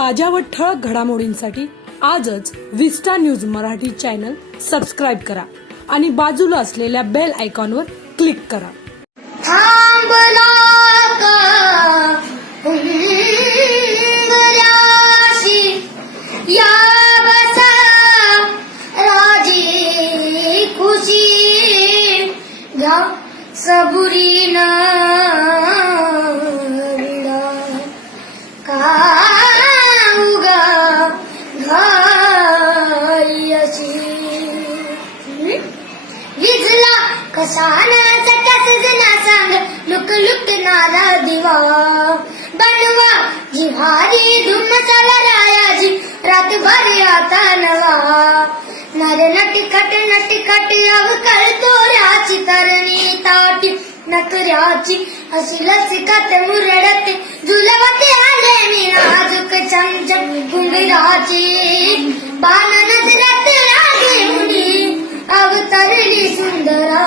ताज्या व ठळक घडामोडींसाठी आजच विस्टा न्यूज मराठी चॅनल सबस्क्राइब करा आणि बाजूला असलेल्या बेल आयकॉनवर क्लिक करा। सबुरी ना काऊगा घायची विजला कसाना सटा सजना सांग लुक लुक नारा दिवा बनवा जिहारी धुम मसाला रायाजी रात भर आता नवा नर नटखट अवकळ तोऱ्याची तरणी ताटी नकऱ्याची अशी लचकत मुरडते झुलवते आले मी नाजूक चमचम घुंगराची बाण नजरात लागे मुनी अवतरली सुंदरा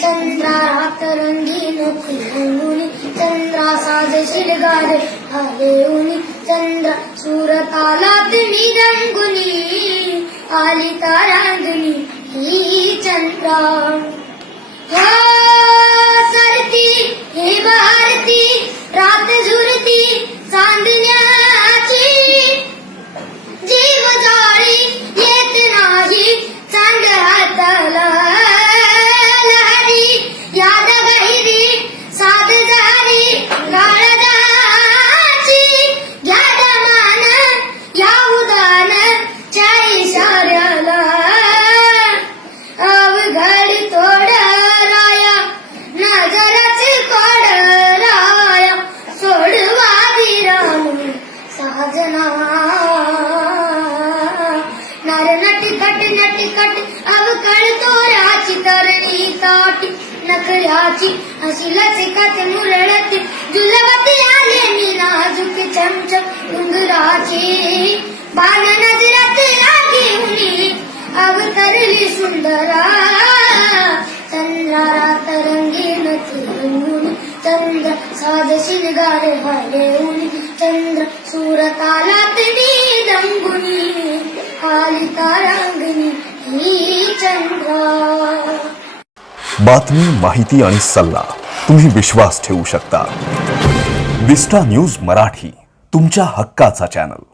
चंद्रा रात रंगीन फुलमुनी चंद्रा साजशील गार आले उनी चंद्र सूरतालात मी रंगुनी आली तारांगणी ही चंद्रा सरती हे भारती रात झुरती चांदण्याची जीव जाळी येत नाही चांद हाताला लहरी याद गहिरी साध झाली गाळदाची घ्याद मान या उदान चाई साऱ्याला अवघड तोड राया नजरच कोड राया सोडवा विराम साजना नर नटखट अवकळ तोऱ्याची तरणी ताटी नकऱ्याची अशी लचकत मुरडते झुलवते आले मी नाजूक चमचम घुंगराची बाण नजरात लागे उनी अवतरली सुंदरा चंद्रा रात रंगीन रंगुनी चंद्र साजशील गार हाले उनी चंद्र सूरतालात मी रंगुनी आली तारांगणी ही चंद्रा। बातमी, माहिती आणि सल्ला तुम्ही विश्वास ठेवू शकता। विस्टा न्यूज मराठी, तुमच्या हक्काचा चॅनल।